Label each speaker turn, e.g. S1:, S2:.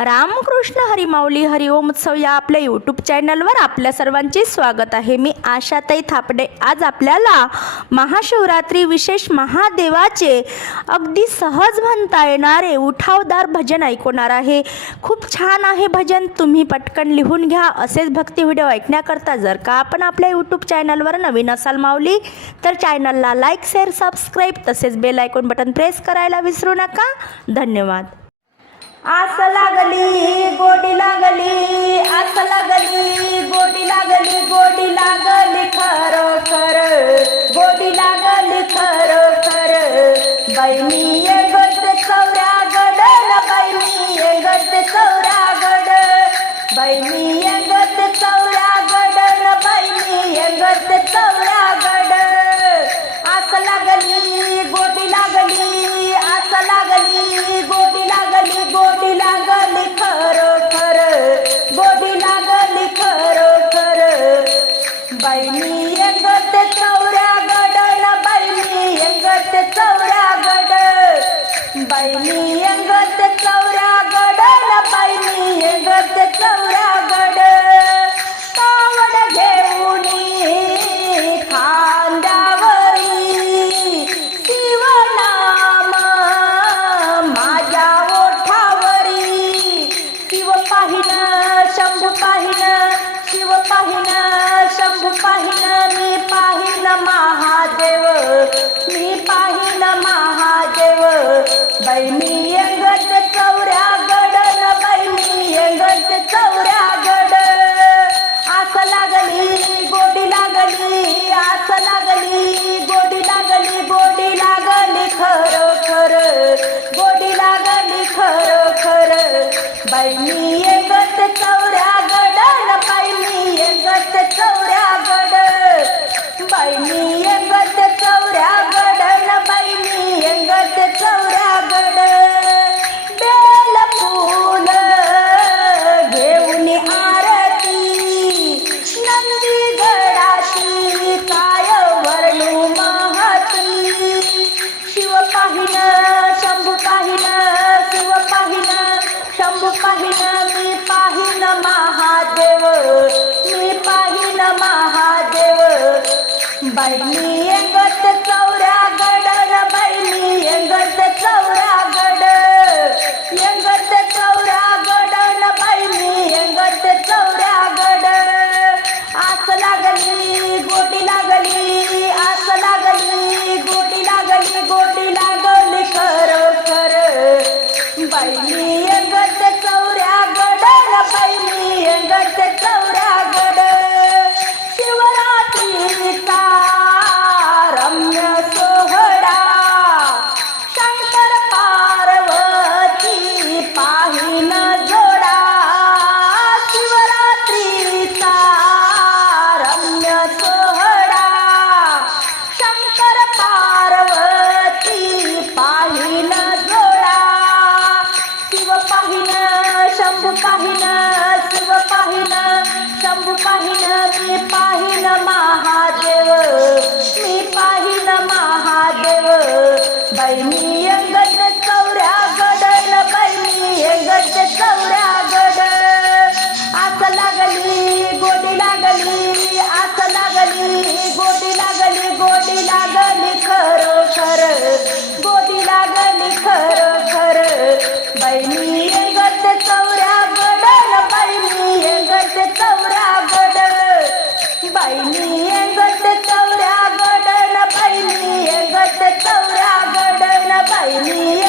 S1: रामकृष्ण हरिमाऊली हरिओम उत्सव या आपल्या यूट्यूब चॅनलवर आपल्या सर्वांचे स्वागत आहे. मी आशाताई थापडे. आज आपल्याला महाशिवरात्री विशेष महादेवाचे अगदी सहज म्हणता येणारे उठावदार भजन ऐकवणार आहे. खूप छान आहे भजन. तुम्ही पटकन लिहून घ्या. असेच भक्ती व्हिडिओ ऐकण्याकरता जर का आपण आपल्या यूट्यूब चॅनलवर नवीन असाल माऊली तर चॅनलला लाईक शेअर सबस्क्राईब तसेच बेल आयकॉन बटन प्रेस करायला विसरू नका. धन्यवाद. आस लागली गोडी लागली आस लागली गोडी लागली गोडी लागली खर खर गोडी लागली खर खर बहिणी बैनी अंगत चौऱ्या गडन बैनी अंगत चौऱ्या गड. बैनी अंगत चौऱ्या बैनी एकत चौऱ्या गडन बैनी एकत चौऱ्या गड. बैनी एकत चौऱ्या गडन बैनी एकत चौऱ्या गड. बेल फूल घेऊन आरती नंदी गडाची काय वर्णू महती. शिव पाहिन शंभू पाहिन शंभू पाहिलं मी पाहिलं महादेव. मी पाहिलं महादेव. बाई पाहिलं शंभू पाहिलं शिव पाहिलं शंभू पाहिलं मी पाहिलं महादेव. मी 爱你